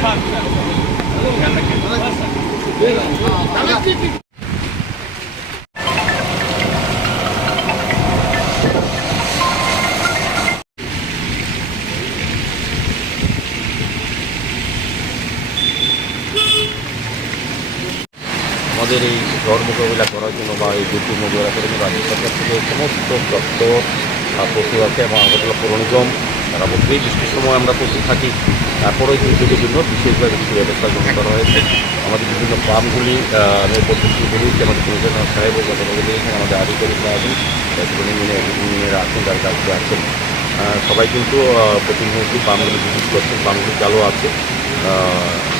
আমাদের এই ঝড় মোকাবিলা করার জন্য বা এই দুর্যোগ মোকাবিলা করার জন্য রাজ্য সরকার থেকে সমস্ত দপ্তর প্রস্তুত আছে এবং আগরতলা পৌর নিগম তারা বলতেই বৃষ্টির সময় আমরা প্রস্তুত থাকি। তারপরে দুর্যোগের জন্য বিশেষভাবে কিছু ব্যবস্থা গ্রহণ করা হয়েছে। আমাদের বিভিন্ন পাম্পগুলি পদ্ধতিগুলি আমাদের কমিশনার সাহেব গতকাল দিয়েছেন, আমাদের আধিকারিকরা আছেন, ইঞ্জিনিয়ার আছেন, যার কাজে আছেন, সবাই কিন্তু প্রতিনিয়ত পাম্পগুলি ভিজিট করছেন। পাম্পগুলি চালু আছে।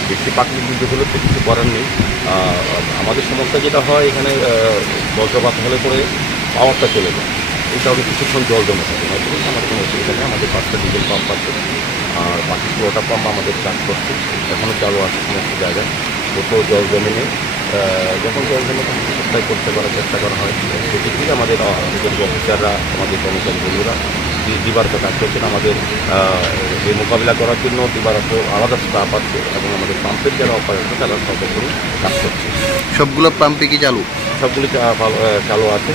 বৃষ্টি প্রাকৃতিক দুর্যোগ হলে তো কিছু করার নেই। আমাদের সমস্যা যেটা হয় এখানে বজ্রপাত হলে পরে পাওয়ারটা চলে যায়, এই কারণে কিছুক্ষণ জল জমে থাকে। নতুন আমাদের কোনো অসুবিধা নেই। আমাদের 5টা ডিজেল পাম্প আছে, আর বাকি 16টা পাম্প আমাদের কাজ করছে, এখনও চালু আছে সমস্ত জায়গায়। কোথাও জল জমে নেই। যখন জল জমে তখন সাপ্লাই করতে করার চেষ্টা করা হয়। সেক্ষেত্রে আমাদের অফিসাররা, আমাদের কর্মচারী বন্ধুরা দিবারত কাজ করছেন। আমাদের এই মোকাবিলা করার জন্য দিবারত আলাদা স্টাফ আছে এবং আমাদের পাম্পের যারা অপারেটর তারা সর্বোপরি কাজ করছে। সবগুলো পাম্পে কি চালু? সবগুলি চালু আছে।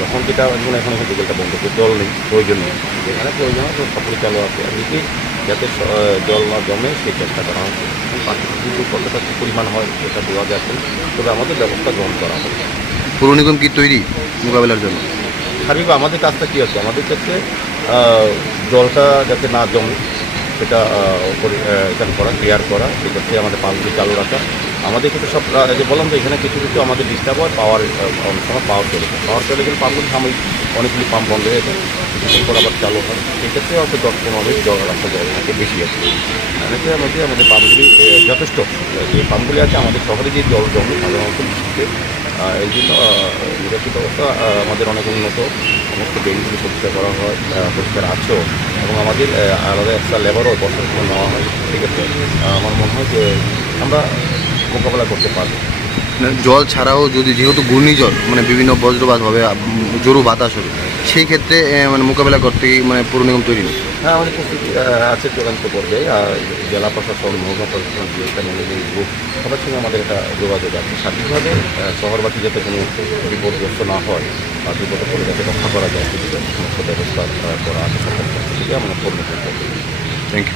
যখন যেটা এখন ডিজেলটা বন্ধ করে জল নেই, প্রয়োজন নেই, যেখানে প্রয়োজন হয় সবগুলি চালু আছে। এদিকে যাতে জল না জমে সেই চেষ্টা করা হচ্ছে। প্রাকৃতিক দুর্যোগ কতটা পরিমাণ হয় সেটা বোঝা যাচ্ছে, তবে আমাদের ব্যবস্থা গ্রহণ করা হবে। পৌর নিগম কি তৈরি মোকাবেলার জন্য? স্বাভাবিক আমাদের কাজটা কী আছে, আমাদের ক্ষেত্রে জলটা যাতে না জমে সেটা এখানে করা, ক্লিয়ার করা, সেক্ষেত্রে আমাদের পাম্পগুলি চালু রাখা। আমাদের ক্ষেত্রে সব যে বললাম তো এখানে কিছু কিছু আমাদের ডিস্টার্ব হয়, অনেক সময় পাওয়ার চলে যায়। পাওয়ার চলে গেলে পাম্পগুলি সাময়িক অনেকগুলি পাম্প বন্ধ হয়ে যায়, কিছুক্ষণ পর আবার চালু হয়। সেক্ষেত্রে হয়তো 10-15 মিনিট জল রাখা জল থাকে বেশি আছে। এর মধ্যে আমাদের পাম্পগুলি যথেষ্ট, যে পাম্পগুলি আছে আমাদের শহরে যে জল জমে সাধারণত বৃষ্টিতে, এই জন্য নিরাপত্তা ব্যবস্থা আমাদের অনেক উন্নত। সমস্ত ড্রেনগুলি পরিষ্কার করা হয়, পরিষ্কার আছেও, এবং আমাদের আলাদা একটা লেবারও বছর করে নেওয়া হয়। সেক্ষেত্রে আমার মনে হয় যে আমরা মোকাবেলা করতে পারবো। জল ছাড়াও যদি যেহেতু ঘূর্ণিঝড় মানে বিভিন্ন বজ্রপাত হবে, জোরু বাতাস হবে, সেই ক্ষেত্রে মানে মোকাবেলা করতে মানে পৌর নিগম তৈরি নেই? হ্যাঁ, আমাদের প্রস্তুতি আছে চূড়ান্ত পর্যায়ে। আর জেলা প্রশাসন, মহকুমা প্রশাসন, জিএসটা ম্যানেজিং গ্রুপ সবার সঙ্গে আমাদের একটা যোগাযোগ আছে। সার্বিকভাবে শহরবাসী যাতে কোনো বিপদগ্রস্ত না হয় বা বিপদে পড়ে যাতে রক্ষা করা যায় সেদিকে সমস্ত ব্যবস্থা করা আছে সরকারের পক্ষ থেকে। আমরা পূর্ণ করতে। Thank you.